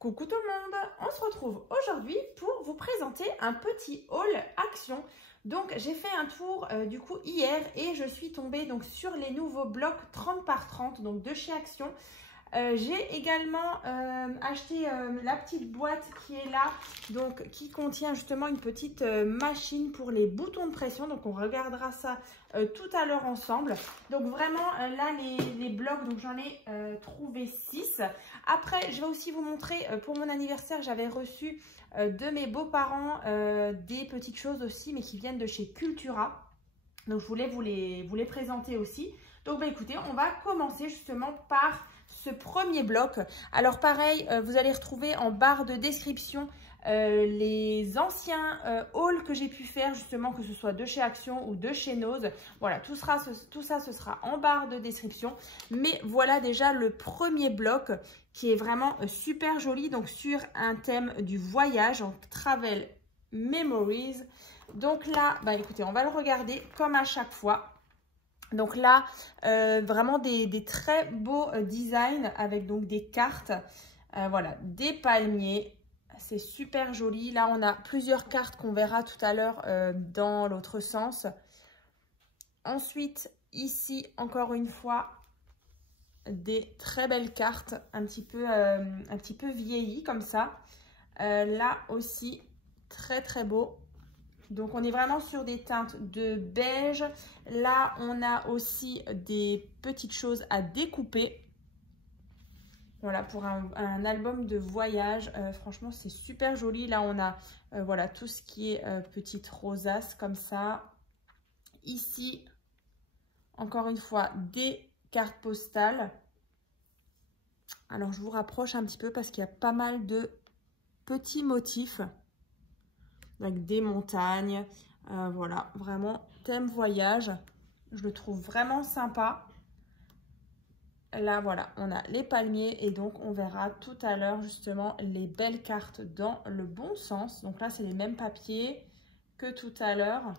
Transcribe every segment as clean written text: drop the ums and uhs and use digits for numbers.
Coucou tout le monde, on se retrouve aujourd'hui pour vous présenter un petit haul Action. Donc j'ai fait un tour du coup hier et je suis tombée donc sur les nouveaux blocs 30 par 30 donc de chez Action. J'ai également acheté la petite boîte qui est là, donc qui contient justement une petite machine pour les boutons de pression. Donc on regardera ça tout à l'heure ensemble. Donc vraiment là les blocs, donc j'en ai trouvé 6. Après je vais aussi vous montrer, pour mon anniversaire j'avais reçu de mes beaux-parents des petites choses aussi, mais qui viennent de chez Cultura. Donc je voulais vous les présenter aussi. Donc bah, écoutez, on va commencer justement par ce premier bloc. Alors pareil, vous allez retrouver en barre de description les anciens hauls que j'ai pu faire, justement, que ce soit de chez Action ou de chez Nose. Voilà, tout ça, ce sera en barre de description. Mais voilà déjà le premier bloc qui est vraiment super joli, donc sur un thème du voyage, en Travel Memories. Donc là, bah écoutez, on va le regarder comme à chaque fois. Donc là, vraiment des très beaux designs avec donc des cartes, voilà, des palmiers. C'est super joli. Là, on a plusieurs cartes qu'on verra tout à l'heure dans l'autre sens. Ensuite, ici, encore une fois, des très belles cartes, un petit peu vieillies comme ça. Là aussi, très très beau. Donc, on est vraiment sur des teintes de beige. Là, on a aussi des petites choses à découper. Voilà, pour un album de voyage. Franchement, c'est super joli. Là, on a voilà, tout ce qui est petite rosace comme ça. Ici, encore une fois, des cartes postales. Alors, je vous rapproche un petit peu parce qu'il y a pas mal de petits motifs. Avec des montagnes, voilà, vraiment thème voyage, je le trouve vraiment sympa. Là, voilà, on a les palmiers et donc on verra tout à l'heure justement les belles cartes dans le bon sens. Donc là, c'est les mêmes papiers que tout à l'heure.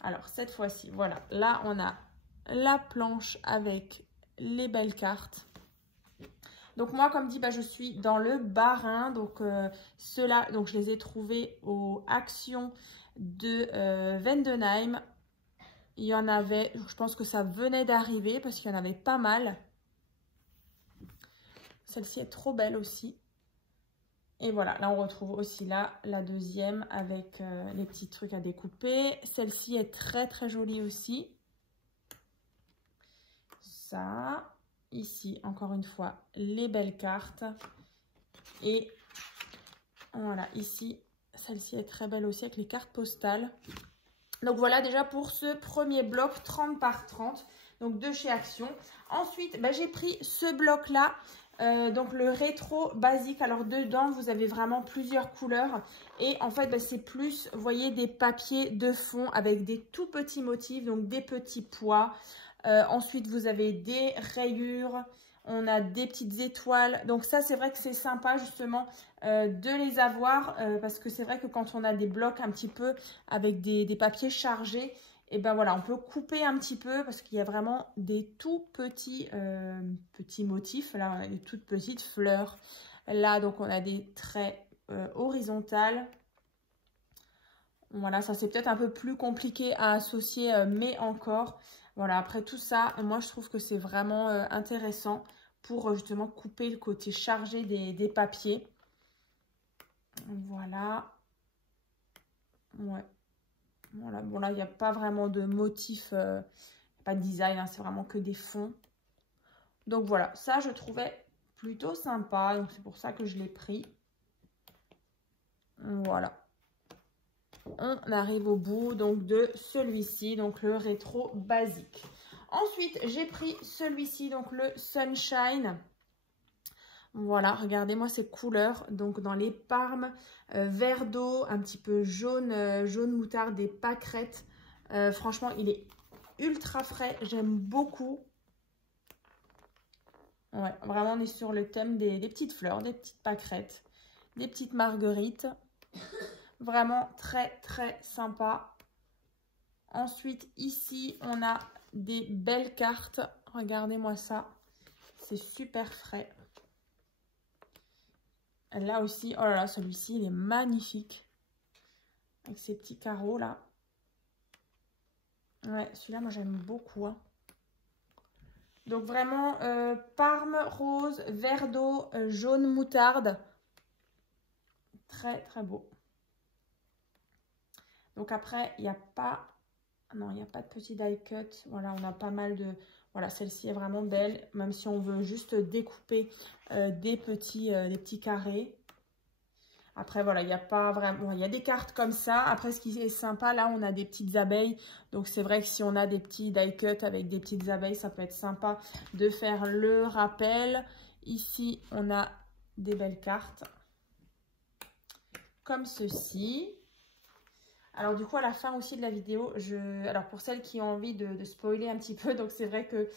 Alors, cette fois-ci, voilà, là, on a la planche avec les belles cartes. Donc moi, comme dit, bah, je suis dans le Bas-Rhin. Donc ceux-là, donc je les ai trouvés aux Actions de Vendenheim. Il y en avait, je pense que ça venait d'arriver parce qu'il y en avait pas mal. Celle-ci est trop belle aussi. Et voilà, là on retrouve aussi là la deuxième avec les petits trucs à découper. Celle-ci est très très jolie aussi. Ça... Ici, encore une fois, les belles cartes. Et voilà, ici, celle-ci est très belle aussi avec les cartes postales. Donc voilà déjà pour ce premier bloc 30 par 30, donc de chez Action. Ensuite, bah, j'ai pris ce bloc-là, donc le rétro basique. Alors dedans, vous avez vraiment plusieurs couleurs. Et en fait, bah, c'est plus, vous voyez, des papiers de fond avec des tout petits motifs, donc des petits pois. Ensuite, vous avez des rayures, on a des petites étoiles. Donc ça, c'est vrai que c'est sympa justement de les avoir parce que c'est vrai que quand on a des blocs un petit peu avec des papiers chargés, et ben voilà, on peut couper un petit peu parce qu'il y a vraiment des tout petits, petits motifs. Là, on a des toutes petites fleurs. Là, donc on a des traits horizontales. Voilà, ça c'est peut-être un peu plus compliqué à associer, mais encore... Voilà, après tout ça, moi je trouve que c'est vraiment intéressant pour justement couper le côté chargé des papiers. Voilà. Ouais. Voilà, bon là il n'y a pas vraiment de motif, pas de design, hein, c'est vraiment que des fonds. Donc voilà, ça je trouvais plutôt sympa, donc c'est pour ça que je l'ai pris. Voilà. On arrive au bout donc de celui-ci, donc le rétro basique. Ensuite, j'ai pris celui-ci, donc le Sunshine. Voilà, regardez-moi ces couleurs. Donc dans les parmes, vert d'eau, un petit peu jaune, jaune moutarde, des pâquerettes. Franchement, il est ultra frais. J'aime beaucoup. Ouais, vraiment, on est sur le thème des petites fleurs, des petites pâquerettes, des petites marguerites. Vraiment très très sympa. Ensuite ici on a des belles cartes. Regardez-moi ça. C'est super frais. Là aussi, oh là là, celui-ci, il est magnifique. Avec ces petits carreaux là. Ouais, celui-là, moi j'aime beaucoup. Hein. Donc vraiment, parme, rose, vert d'eau, jaune moutarde. Très très beau. Donc après, il n'y a pas... Non, il n'y a pas de petit die cut. Voilà, on a pas mal de... Voilà, celle-ci est vraiment belle. Même si on veut juste découper des petits carrés. Après, voilà, il n'y a pas vraiment... Bon, il y a des cartes comme ça. Après, ce qui est sympa, là, on a des petites abeilles. Donc, c'est vrai que si on a des petits die cut avec des petites abeilles, ça peut être sympa de faire le rappel. Ici, on a des belles cartes. Comme ceci. Alors du coup à la fin aussi de la vidéo, alors pour celles qui ont envie de spoiler un petit peu, donc c'est vrai que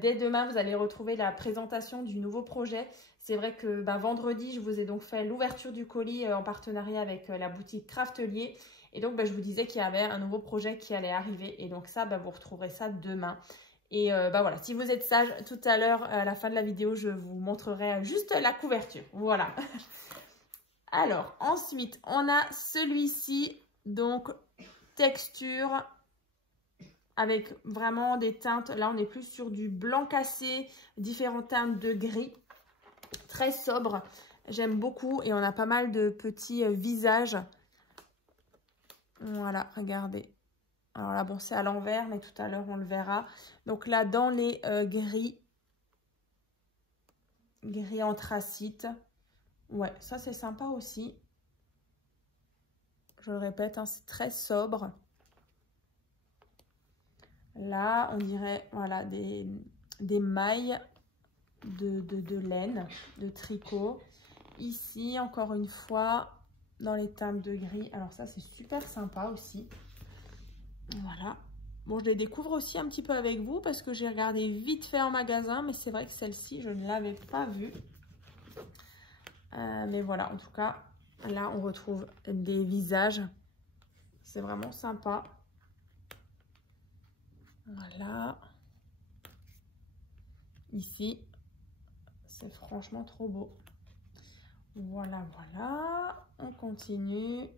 dès demain vous allez retrouver la présentation du nouveau projet. C'est vrai que vendredi je vous ai donc fait l'ouverture du colis en partenariat avec la boutique Craftelier. Et donc je vous disais qu'il y avait un nouveau projet qui allait arriver et donc ça vous retrouverez ça demain. Et voilà, si vous êtes sage, tout à l'heure à la fin de la vidéo je vous montrerai juste la couverture. Voilà. Alors ensuite on a celui-ci. Donc, texture avec vraiment des teintes. Là, on est plus sur du blanc cassé, différentes teintes de gris. Très sobre. J'aime beaucoup. Et on a pas mal de petits visages. Voilà, regardez. Alors là, bon, c'est à l'envers, mais tout à l'heure, on le verra. Donc là, dans les gris anthracite. Ouais, ça, c'est sympa aussi. Je le répète, hein, c'est très sobre. Là, on dirait voilà, des mailles de laine, de tricot. Ici, encore une fois, dans les teintes de gris. Alors ça, c'est super sympa aussi. Voilà. Bon, je les découvre aussi un petit peu avec vous parce que j'ai regardé vite fait en magasin. Mais c'est vrai que celle-ci, je ne l'avais pas vue. Mais voilà, en tout cas... Là, on retrouve des visages. C'est vraiment sympa. Voilà. Ici, c'est franchement trop beau. Voilà, voilà. On continue.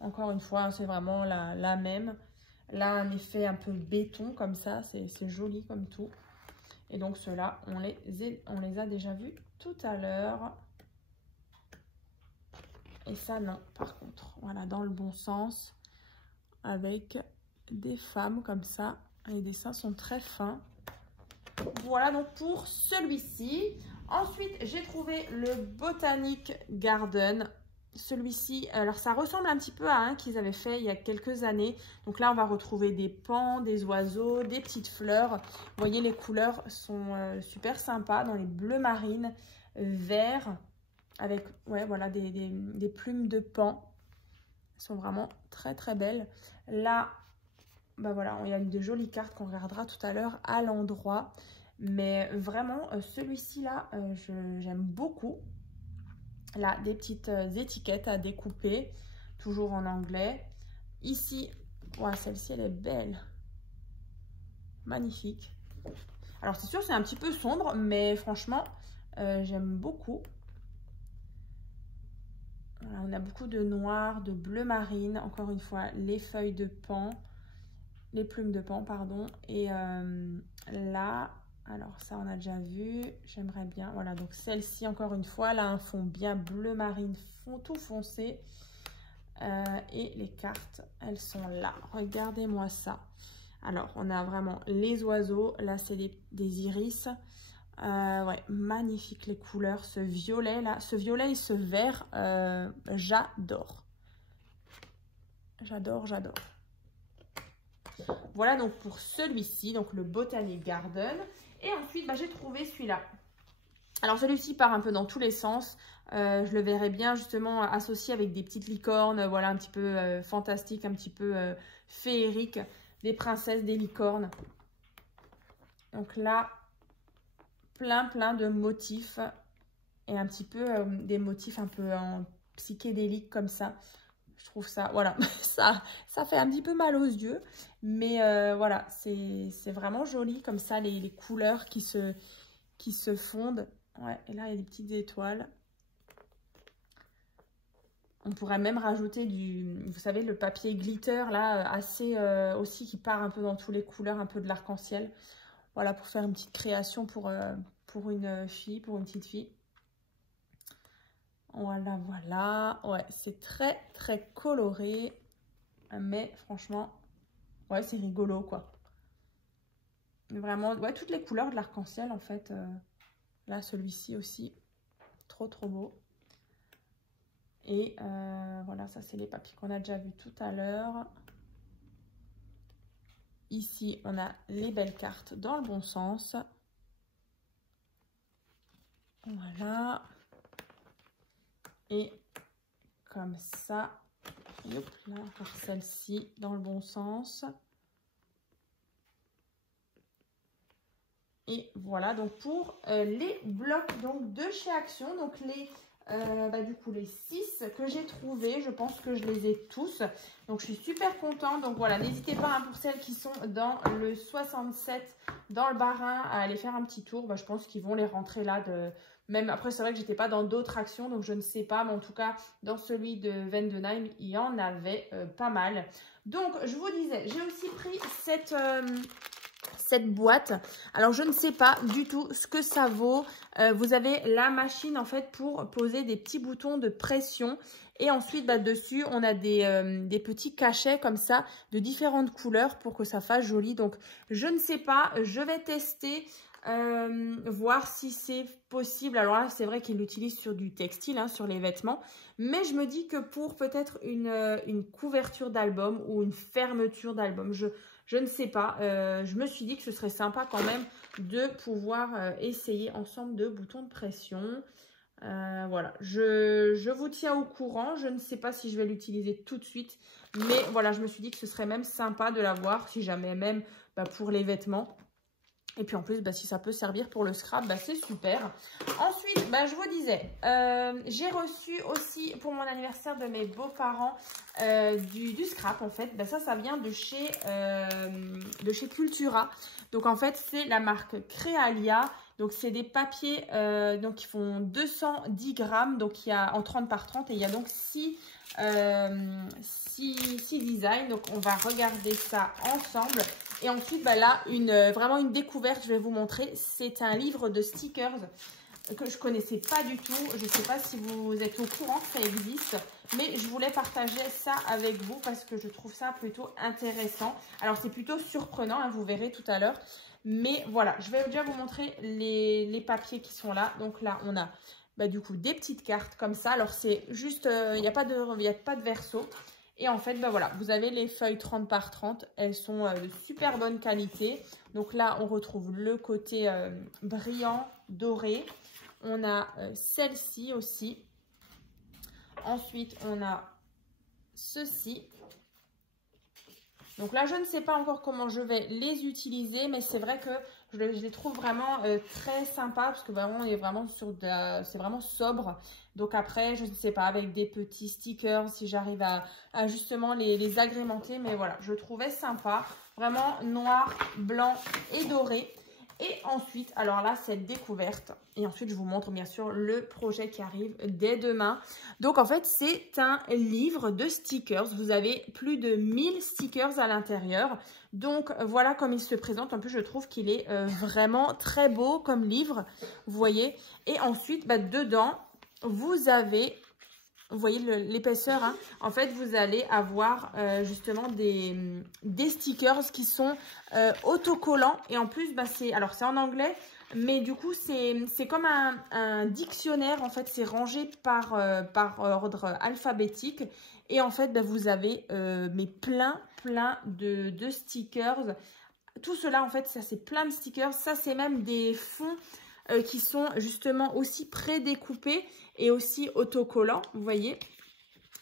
Encore une fois, c'est vraiment la même. Là, un effet un peu béton comme ça. C'est joli comme tout. Et donc, ceux-là, on les a déjà vus tout à l'heure. Et ça, non, par contre. Voilà, dans le bon sens. Avec des femmes comme ça. Les dessins sont très fins. Voilà donc pour celui-ci. Ensuite, j'ai trouvé le Botanic Garden. Celui-ci, alors ça ressemble un petit peu à un qu'ils avaient fait il y a quelques années. Donc là, on va retrouver des pans, des oiseaux, des petites fleurs. Vous voyez, les couleurs sont super sympas dans les bleus marines, verts, avec ouais, voilà, des plumes de pan. Elles sont vraiment très très belles. Là, voilà, il y a de jolies cartes qu'on regardera tout à l'heure à l'endroit. Mais vraiment, celui-ci là, j'aime beaucoup. Là, des petites étiquettes à découper, toujours en anglais. Ici, ouais, celle-ci, elle est belle. Magnifique. Alors, c'est sûr, c'est un petit peu sombre, mais franchement, j'aime beaucoup. Voilà, on a beaucoup de noir, de bleu marine. Encore une fois, les feuilles de pan. Les plumes de pan, pardon. Et là, alors ça, on a déjà vu. J'aimerais bien. Voilà, donc celle-ci, encore une fois, là, un fond bien bleu marine, fond tout foncé. Et les cartes, elles sont là. Regardez-moi ça. Alors, on a vraiment les oiseaux. Là, c'est des iris. Ouais, magnifique les couleurs. Ce violet, là. Ce violet et ce vert, j'adore. J'adore, j'adore. Voilà donc pour celui-ci, donc le Botanic Garden. Et ensuite, j'ai trouvé celui-là. Alors celui-ci part un peu dans tous les sens. Je le verrais bien justement associé avec des petites licornes, voilà, un petit peu fantastique, un petit peu féerique. Des princesses, des licornes. Donc là, plein de motifs. Et un petit peu des motifs un peu en psychédélique comme ça. Je trouve ça, voilà, ça fait un petit peu mal aux yeux. Mais voilà, c'est vraiment joli comme ça, les couleurs qui se fondent. Ouais, et là, il y a des petites étoiles. On pourrait même rajouter vous savez, le papier glitter là, assez aussi qui part un peu dans toutes les couleurs, un peu de l'arc-en-ciel. Voilà, pour faire une petite création pour une fille, pour une petite fille. Voilà, voilà. Ouais, c'est très, très coloré. Mais franchement, ouais, c'est rigolo, quoi. Vraiment, ouais, toutes les couleurs de l'arc-en-ciel, en fait. Là, celui-ci aussi. Trop, trop beau. Et voilà, ça, c'est les papiers qu'on a déjà vus tout à l'heure. Ici, on a les belles cartes dans le bon sens. Voilà. Et comme ça, hop, là, encore celle-ci dans le bon sens. Et voilà, donc pour les blocs donc, de chez Action, donc du coup les 6 que j'ai trouvés, je pense que je les ai tous. Donc je suis super contente. Donc voilà, n'hésitez pas hein, pour celles qui sont dans le 67, dans le Bas-Rhin, à aller faire un petit tour. Je pense qu'ils vont les rentrer là. Même après, c'est vrai que j'étais pas dans d'autres actions, donc je ne sais pas. Mais en tout cas, dans celui de Vendenheim, il y en avait pas mal. Donc je vous disais, j'ai aussi pris cette boîte. Alors, je ne sais pas du tout ce que ça vaut. Vous avez la machine, en fait, pour poser des petits boutons de pression. Et ensuite, dessus, on a des petits cachets comme ça, de différentes couleurs pour que ça fasse joli. Donc, je ne sais pas. Je vais tester, voir si c'est possible. Alors là, c'est vrai qu'il l'utilise sur du textile, hein, sur les vêtements. Mais je me dis que pour peut-être une couverture d'album ou une fermeture d'album, je ne sais pas, je me suis dit que ce serait sympa quand même de pouvoir essayer ensemble de boutons de pression. Voilà, je vous tiens au courant. Je ne sais pas si je vais l'utiliser tout de suite. Mais voilà, je me suis dit que ce serait même sympa de l'avoir, si jamais même pour les vêtements. Et puis en plus, si ça peut servir pour le scrap, c'est super. Ensuite, je vous disais, j'ai reçu aussi pour mon anniversaire de mes beaux-parents du scrap en fait. Ça vient de chez Cultura. Donc en fait, c'est la marque Créalia. Donc c'est des papiers qui font 210 grammes. Donc il y a en 30 par 30 et il y a donc 6 designs. Donc on va regarder ça ensemble. Et ensuite, là, vraiment une découverte, je vais vous montrer. C'est un livre de stickers que je ne connaissais pas du tout. Je ne sais pas si vous êtes au courant que ça existe. Mais je voulais partager ça avec vous parce que je trouve ça plutôt intéressant. Alors, c'est plutôt surprenant, hein, vous verrez tout à l'heure. Mais voilà, je vais déjà vous montrer les papiers qui sont là. Donc là, on a du coup des petites cartes comme ça. Alors, c'est juste, il n'y a pas de verso. Et en fait, voilà, vous avez les feuilles 30 par 30. Elles sont de super bonne qualité. Donc là, on retrouve le côté brillant, doré. On a celle-ci aussi. Ensuite, on a ceci. Donc là, je ne sais pas encore comment je vais les utiliser. Mais c'est vrai que je les trouve vraiment très sympas. Parce que vraiment, on est vraiment sur c'est vraiment sobre. Donc après, je ne sais pas, avec des petits stickers, si j'arrive à justement les agrémenter. Mais voilà, je trouvais sympa. Vraiment noir, blanc et doré. Et ensuite, alors là, cette découverte. Et ensuite, je vous montre bien sûr le projet qui arrive dès demain. Donc en fait, c'est un livre de stickers. Vous avez plus de 1000 stickers à l'intérieur. Donc voilà comme il se présente. En plus, je trouve qu'il est vraiment très beau comme livre. Vous voyez. Et ensuite, dedans, vous avez, vous voyez l'épaisseur, hein. En fait, vous allez avoir justement des stickers qui sont autocollants. Et en plus, c'est en anglais, mais du coup, c'est comme un dictionnaire. En fait, c'est rangé par ordre alphabétique. Et en fait, vous avez plein de stickers. Tout cela, en fait, ça, c'est plein de stickers. Ça, c'est même des fonds qui sont justement aussi prédécoupés et aussi autocollants, vous voyez.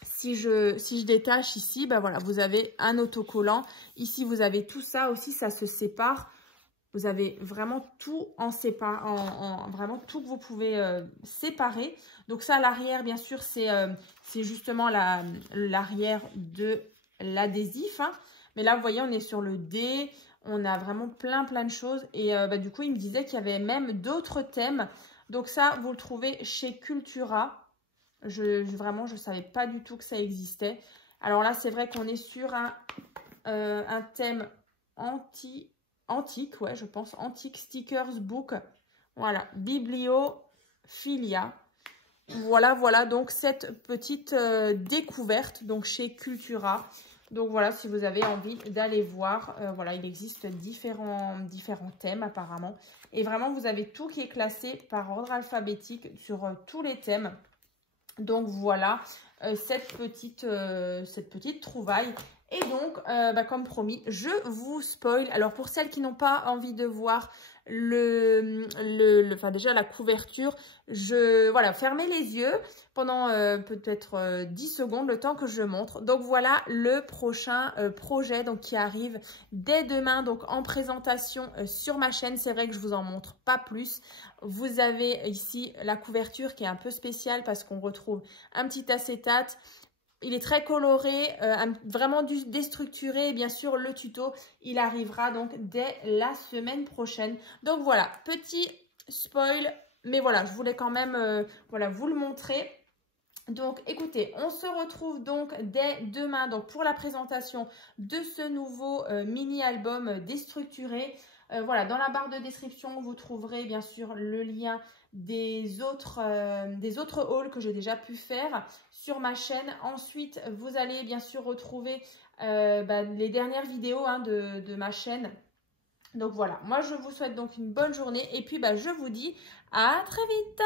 Si je détache ici, voilà, vous avez un autocollant. Ici, vous avez tout ça aussi, ça se sépare. Vous avez vraiment tout en séparant, vraiment tout que vous pouvez séparer. Donc ça, à l'arrière, bien sûr, c'est justement l'arrière de l'adhésif, hein. Mais là, vous voyez, on est sur le D. On a vraiment plein de choses. Et du coup, il me disait qu'il y avait même d'autres thèmes. Donc ça, vous le trouvez chez Cultura. Vraiment, je ne savais pas du tout que ça existait. Alors là, c'est vrai qu'on est sur un thème antique, ouais, je pense, antique stickers book. Voilà, bibliophilia. Voilà, donc cette petite découverte donc chez Cultura. Donc voilà, si vous avez envie d'aller voir, voilà, il existe différents thèmes apparemment. Et vraiment, vous avez tout qui est classé par ordre alphabétique sur tous les thèmes. Donc voilà, cette petite trouvaille. Et donc, comme promis, je vous spoil. Alors pour celles qui n'ont pas envie de voir enfin déjà la couverture, voilà, fermez les yeux pendant peut-être 10 secondes, le temps que je montre. Donc voilà le prochain projet donc, qui arrive dès demain, donc en présentation sur ma chaîne. C'est vrai que je vous en montre pas plus. Vous avez ici la couverture qui est un peu spéciale parce qu'on retrouve un petit acétate. Il est très coloré, vraiment déstructuré. Et bien sûr, le tuto, il arrivera donc dès la semaine prochaine. Donc voilà, petit spoil. Mais voilà, je voulais quand même voilà, vous le montrer. Donc écoutez, on se retrouve donc dès demain donc, pour la présentation de ce nouveau mini-album déstructuré. Voilà, dans la barre de description, vous trouverez bien sûr le lien des autres hauls que j'ai déjà pu faire sur ma chaîne. Ensuite, vous allez bien sûr retrouver les dernières vidéos de ma chaîne. Donc voilà, moi je vous souhaite donc une bonne journée et puis je vous dis à très vite.